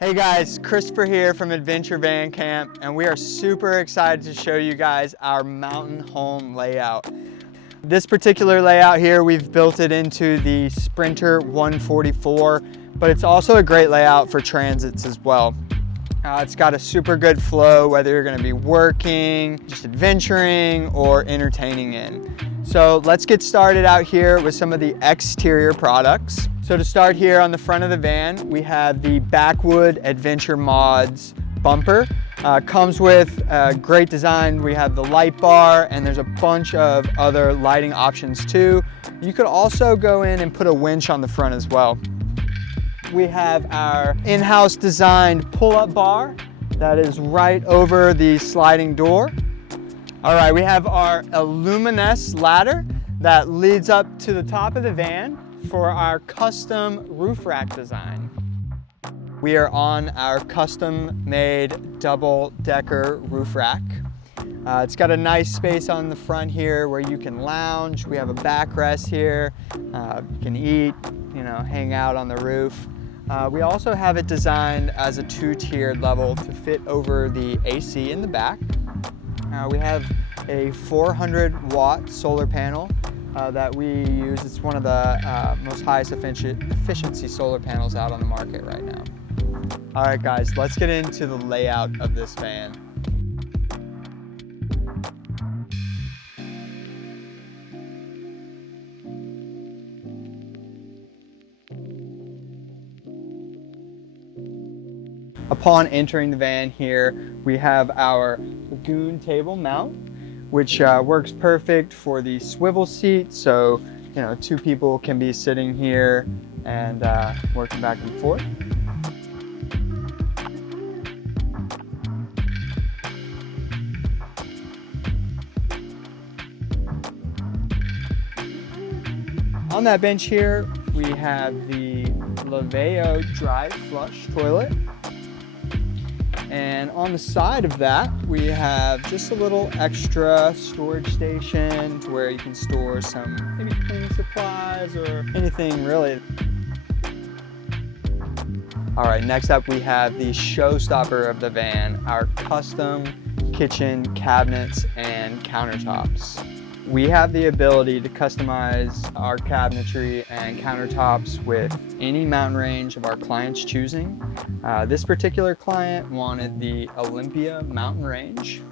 Hey guys, Christopher here from Adventure Van Camp, and we are super excited to show you guys our mountain home layout. This particular layout here, we've built it into the Sprinter 144, but it's also a great layout for transits as well. It's got a super good flow, whether you're gonna be working, just adventuring, or entertaining in. So let's get started out here with some of the exterior products. So to start here on the front of the van, we have the Backwood Adventure Mods bumper. Comes with a great design. We have the light bar, and there's a bunch of other lighting options too. You could also go in and put a winch on the front as well. We have our in-house designed pull-up bar that is right over the sliding door. All right, we have our Illuminess ladder that leads up to the top of the van for our custom roof rack design. We are on our custom-made double-decker roof rack. It's got a nice space on the front here where you can lounge. We have a backrest here. You can eat, hang out on the roof. We also have it designed as a two-tiered level to fit over the AC in the back. We have a 400-watt solar panel that we use. It's one of the most highest efficiency solar panels out on the market right now. All right, guys, let's get into the layout of this van. Upon entering the van here, we have our Lagoon table mount, which works perfect for the swivel seat. So, two people can be sitting here and working back and forth. On that bench here, we have the Laveo dry flush toilet. And on the side of that, we have just a little extra storage station to where you can store some maybe cleaning supplies or anything really. All right, next up we have the showstopper of the van, our custom kitchen cabinets and countertops. We have the ability to customize our cabinetry and countertops with any mountain range of our client's choosing. This particular client wanted the Olympia mountain range.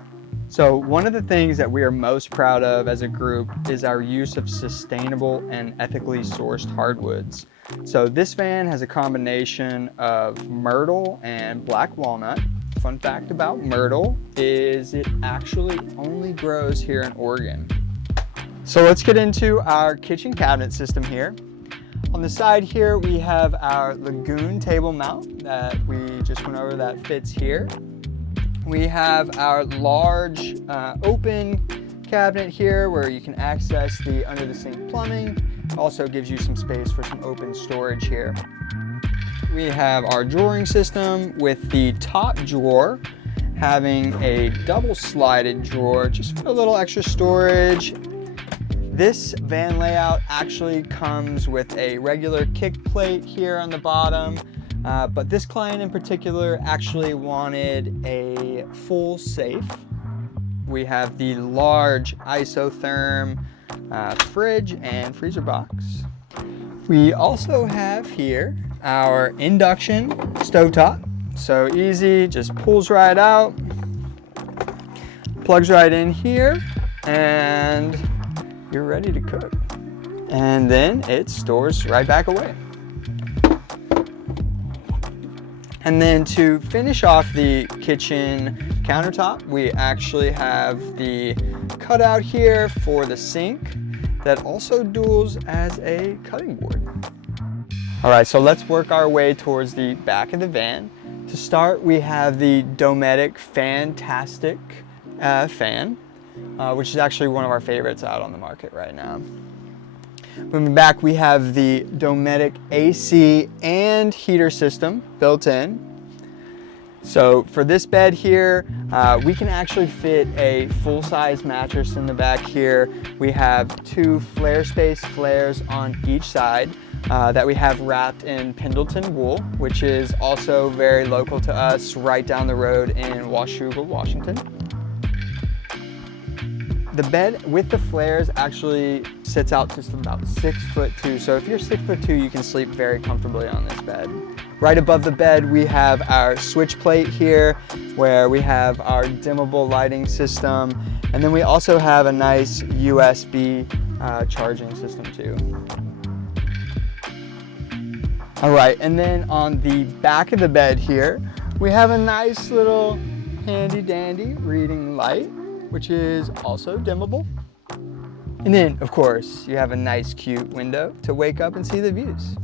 So one of the things that we are most proud of as a group is our use of sustainable and ethically sourced hardwoods. So this van has a combination of myrtle and black walnut. Fun fact about myrtle is it actually only grows here in Oregon. So let's get into our kitchen cabinet system here. On the side here, we have our Lagoon table mount that we just went over that fits here. We have our large open cabinet here where you can access the under the sink plumbing. Also gives you some space for some open storage here. We have our drawering system with the top drawer having a double slided drawer just for a little extra storage. This van layout actually comes with a regular kick plate here on the bottom, but this client in particular actually wanted a full safe. We have the large isotherm fridge and freezer box. We also have here our induction stovetop. So easy, just pulls right out, plugs right in here, and you're ready to cook. And then it stores right back away. And then to finish off the kitchen countertop, we actually have the cutout here for the sink that also duals as a cutting board. All right, so let's work our way towards the back of the van. To start, we have the Dometic Fantastic fan. Which is actually one of our favorites out on the market right now. Moving back, we have the Dometic AC and heater system built in. So for this bed here, we can actually fit a full-size mattress in the back here. We have two flare space flares on each side. that we have wrapped in Pendleton wool, which is also very local to us, right down the road in Washougal, Washington. The bed with the flares actually sits out just about 6'2". So if you're 6'2", you can sleep very comfortably on this bed. Right above the bed, we have our switch plate here, where we have our dimmable lighting system. And then we also have a nice USB charging system too. All right, and then on the back of the bed here, we have a nice little handy dandy reading light, which is also dimmable. And then, of course, you have a nice cute window to wake up and see the views.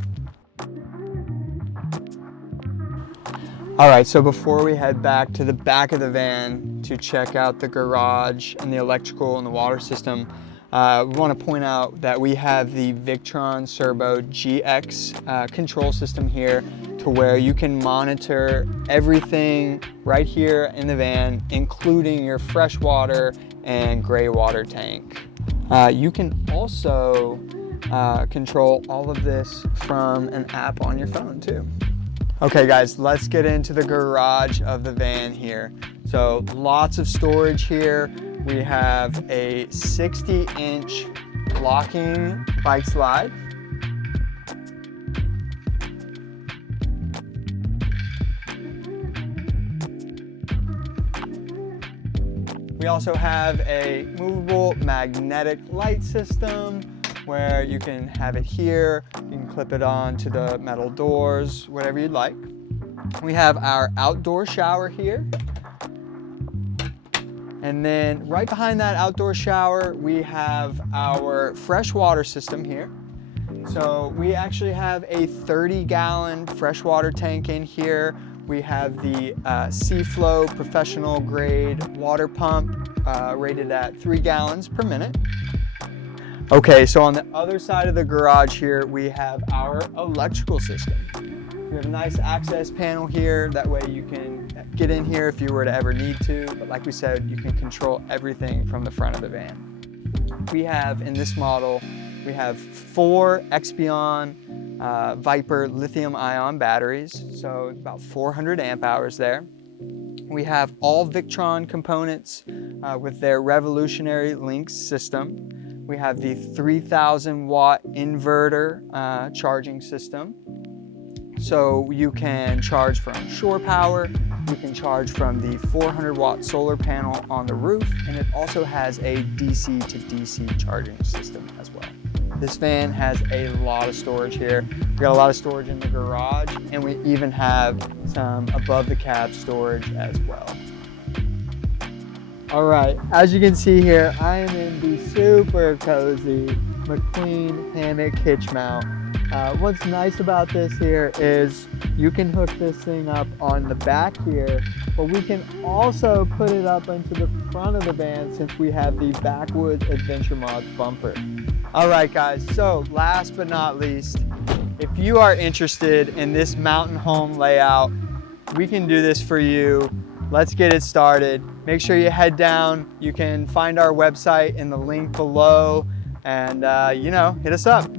All right, so before we head back to the back of the van to check out the garage and the electrical and the water system, we want to point out that we have the Victron Servo GX control system here, to where you can monitor everything right here in the van, including your fresh water and gray water tank. You can also control all of this from an app on your phone too. Okay guys, let's get into the garage of the van here. So lots of storage here. We have a 60-inch locking bike slide. We also have a movable magnetic light system, where you can have it here, you can clip it on to the metal doors, whatever you'd like. We have our outdoor shower here. And then right behind that outdoor shower, we have our fresh water system here. So we actually have a 30-gallon freshwater tank in here. We have the Seaflow professional grade water pump rated at 3 gallons per minute. Okay, so on the other side of the garage here, we have our electrical system. We have a nice access panel here. That way you can get in here if you were to ever need to. But like we said, you can control everything from the front of the van. We have, in this model, we have 4 Expion Viper lithium-ion batteries. So about 400 amp hours there. We have all Victron components with their revolutionary Lynx system. We have the 3,000 watt inverter charging system. So you can charge from shore power, you can charge from the 400 watt solar panel on the roof, and it also has a DC to DC charging system as well. This van has a lot of storage here. We got a lot of storage in the garage, and we even have some above the cab storage as well. All right, as you can see here, I am in the super cozy McQueen Hammock hitch mount. What's nice about this here is you can hook this thing up on the back here, but we can also put it up into the front of the van since we have the Backwoods Adventure Mods bumper. All right guys, so last but not least, if you are interested in this mountain home layout, we can do this for you. Let's get it started. Make sure you head down. You can find our website in the link below and hit us up.